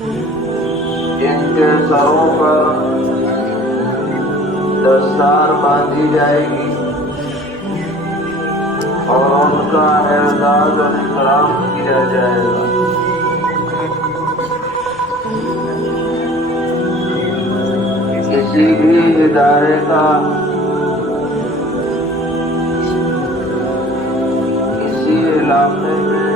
जिनके सरों पर दस्तार बांधी जाएगी और उनका एजाज और इकराम किया जाएगा। किसी भी इदारे का किसी इलाके में